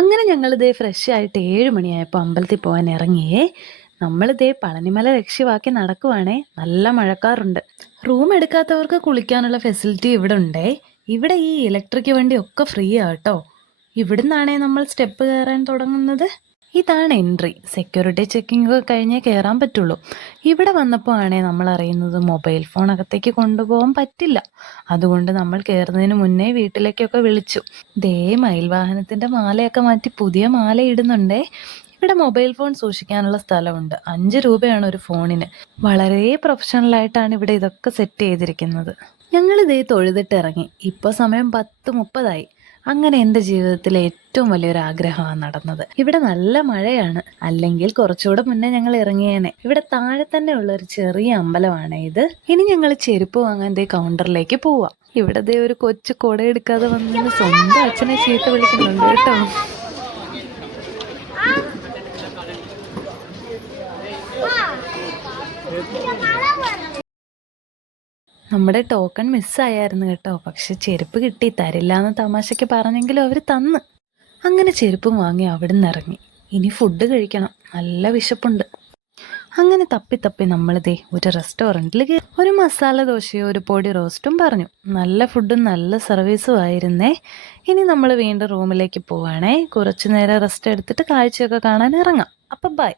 അങ്ങനെ ഞങ്ങളിതേ ഫ്രഷ് ആയിട്ട് 7 മണിയായപ്പോൾ അമ്പലത്തിൽ പോകാൻ ഇറങ്ങിയേ. നമ്മളിതേ പളനിമല ലക്ഷ്യമാക്കി നടക്കുവാണേ. നല്ല മഴക്കാറുണ്ട്. റൂം എടുക്കാത്തവർക്ക് കുളിക്കാനുള്ള ഫെസിലിറ്റി ഇവിടെ ഉണ്ടേ. ഇവിടെ ഈ ഇലക്ട്രിക് വണ്ടി ഒക്കെ ഫ്രീ ആട്ടോ. ഇവിടുന്നാണേ നമ്മൾ സ്റ്റെപ്പ് കയറാൻ തുടങ്ങുന്നത്. ഇതാണ് എൻട്രി. സെക്യൂരിറ്റി ചെക്കിംഗ് ഒക്കെ കഴിഞ്ഞേ കയറാൻ പറ്റുള്ളൂ. ഇവിടെ വന്നപ്പോൾ ആണേ നമ്മൾ അറിയുന്നത് മൊബൈൽ ഫോൺ അകത്തേക്ക് കൊണ്ടുപോകാൻ പറ്റില്ല. അതുകൊണ്ട് നമ്മൾ കയറുന്നതിന് മുന്നേ വീട്ടിലേക്കൊക്കെ വിളിച്ചു. ദേ മയിൽവാഹനത്തിന്റെ മാലയൊക്കെ മാറ്റി പുതിയ മാല ഇടുന്നുണ്ടേ. ഇവിടെ മൊബൈൽ ഫോൺ സൂക്ഷിക്കാനുള്ള സ്ഥലമുണ്ട്. 5 രൂപയാണ് ഒരു ഫോണിന്. വളരെ പ്രൊഫഷണലായിട്ടാണ് ഇവിടെ ഇതൊക്കെ സെറ്റ് ചെയ്തിരിക്കുന്നത്. ഞങ്ങൾ ഇതേ തൊഴുതിട്ട് ഇറങ്ങി. ഇപ്പോൾ സമയം 10:30 അങ്ങനെ എൻ്റെ ജീവിതത്തിലെ ഏറ്റവും വലിയൊരു ആഗ്രഹമാണ് നടന്നത്. ഇവിടെ നല്ല മഴയാണ്. അല്ലെങ്കിൽ കുറച്ചുകൂടെ മുന്നേ ഞങ്ങൾ ഇറങ്ങിയേനെ. ഇവിടെ താഴെ തന്നെ ഉള്ള ഒരു ചെറിയ അമ്പലമാണ് ഇത്. ഇനി ഞങ്ങൾ ചെരുപ്പ് വാങ്ങാൻ ദേ കൗണ്ടറിലേക്ക് പോവാം. ഇവിടെ ദേ ഒരു കൊച്ചു കുട എടുക്കാതെ വന്നതിന് സ്വന്തം അച്ഛനെ ചീത്ത വിളിക്കുന്നുണ്ട് കേട്ടോ. നമ്മുടെ ടോക്കൺ മിസ്സായിരുന്നു കേട്ടോ. പക്ഷെ ചെരുപ്പ് കിട്ടി. തരില്ലാന്ന് തമാശയ്ക്ക് പറഞ്ഞെങ്കിലും അവർ തന്ന്. അങ്ങനെ ചെരുപ്പും വാങ്ങി അവിടെ നിന്ന് ഇറങ്ങി. ഇനി ഫുഡ് കഴിക്കണം. നല്ല വിശപ്പുണ്ട്. അങ്ങനെ തപ്പി നമ്മളിതേ ഒരു റെസ്റ്റോറൻറ്റിൽ കയറി. ഒരു മസാല ദോശയോ ഒരു പൊടി റോസ്റ്റും പറഞ്ഞു. നല്ല ഫുഡും നല്ല സർവീസും ആയിരുന്നേ. ഇനി നമ്മൾ വീണ്ടും റൂമിലേക്ക് പോവാണേ. കുറച്ചു നേരം റെസ്റ്റ് എടുത്തിട്ട് കാഴ്ചയൊക്കെ കാണാൻ ഇറങ്ങാം. അപ്പം ബൈ.